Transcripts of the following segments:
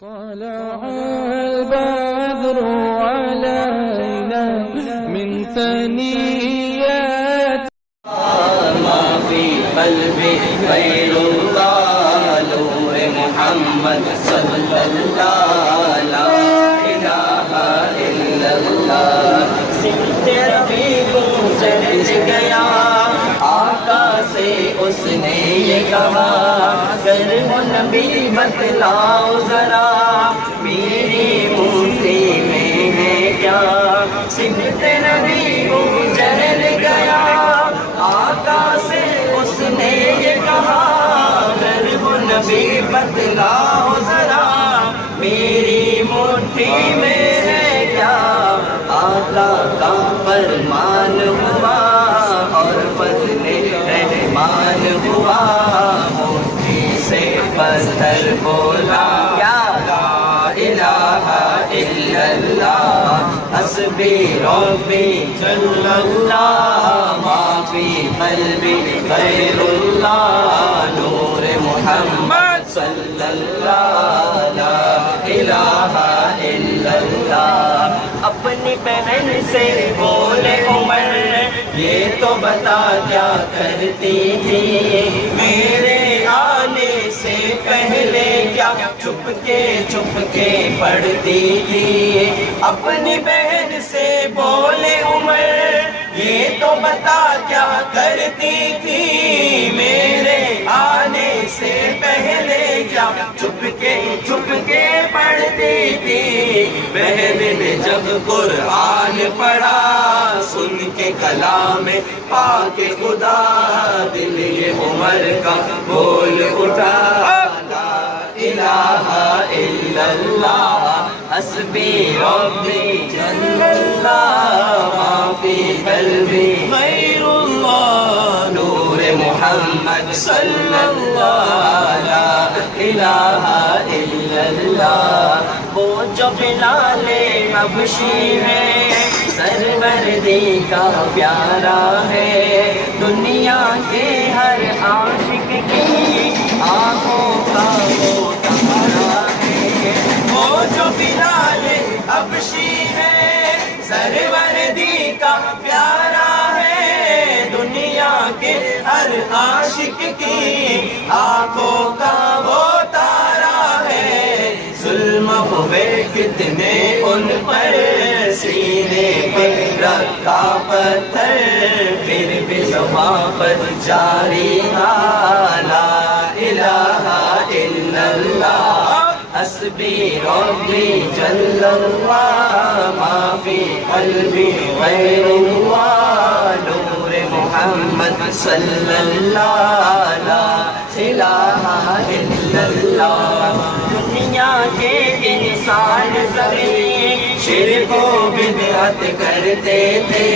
طلع البدر علينا من ثنيات ما في قلبي غير الله نور محمد صلى الله لا إله إلا الله سمت ربی کو چلج گیا آقا سے اس نے یہ کہا گر ہو نبی بتلاؤ ذرا میری مٹھی میں ہے کیا سمت نبی کو چل گیا آقا سے اس نے یہ کہا گر ہو نبی بتلاؤ ذرا میری مٹھی میں ہے کیا آقا کا فرمان ہوا اور فضل رحمان ہوا مٹھی سے پتھر بولا یا لا الہ الا اللہ حسبی ربی جل اللہ ما فی قلبی غیر اللہ نور محمد صلی اللہ لا الہ الا اللہ اپنی بہن سے بولے عمر یہ تو بتا کیا کرتی تھی میرے آنے سے پہلے کیا چھپ کے پڑھتی تھی اپنی بہن سے بولے عمر یہ تو بتا کیا کرتی تھی میرے آنے سے پہلے کیا چھپ کے پڑھتی تھی بہن نے جب قرآن پڑھا سن کے کلام پاک خدا دل یہ عمر کا بول اٹھا لا الہ الا اللہ حسبی ربی جل اللہ ما فی قلبی غیر اللہ نور محمد صلی اللہ لا الہ الا اللہ وہ جو بلال حبشی ہے سروردی کا پیارا ہے دنیا کے ہر عاشق کی آنکھوں کا وہ تارا ہے وہ جو بلال حبشی ہے سروردی کا پیارا ہے دنیا کے ہر عاشق کی آنکھوں کا وہ تارا ہے ظلم ہوئے کتنے ان پر سینے پر رکھا پتھر پھر بھی زباں پر جاری لا الہ الا اللہ حسبی ربی جل اللہ ما فی قلبی غیر اللہ نور محمد صلی اللہ لا الہ الا اللہ دنیا کے انسان سبھی شرک و بدعت کرتے تھے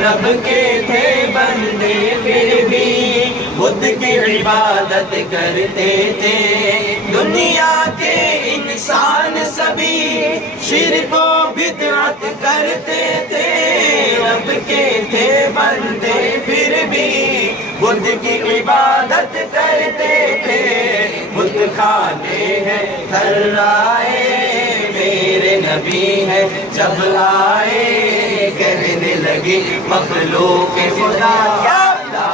رب کے تھے بندے پھر بھی بدھ کی عبادت کرتے تھے دنیا کے انسان سبھی شرک و بدعت کرتے تھے رب کے تھے بندے پھر بھی بدھ کی عبادت کرتے تھے بدھ کھانے ہیں تھرائے میرے نبی ہے جب آئے کہنے لگی مخلوق خدا کیا لا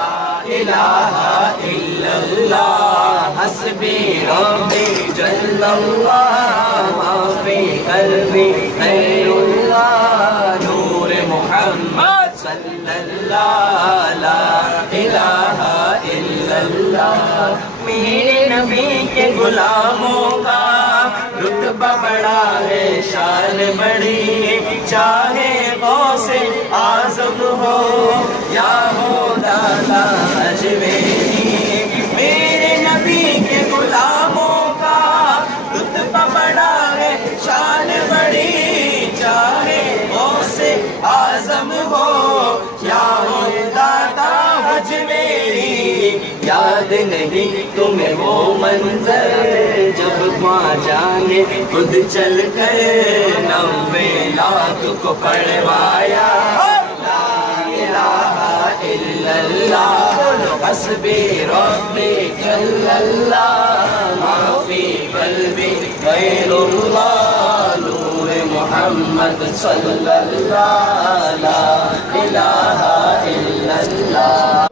الہ الا اللہ حسبی ربی جل اللہ ما فی قلبی غیر اللہ نور محمد صلی اللہ لا الہ الا اللہ میرے نبی کے غلاموں کا رتبہ بڑا ہے شان بڑی چاہے غوث اعظم ہو یا ہو دادا اجمیری میرے نبی کے غلاموں کا رتبہ بڑا ہے شان بڑی چاہے غوث اعظم ہو یا ہو دادا اجمیری یاد نہیں تمہیں وہ منظر جب وہاں جانے خود چل کر 90 لاکھ کو پڑھوایا لا الہ الا اللہ حسبی ربی جل اللہ ما فی قلبی غیر محمد صلی اللہ لا الہ الا اللہ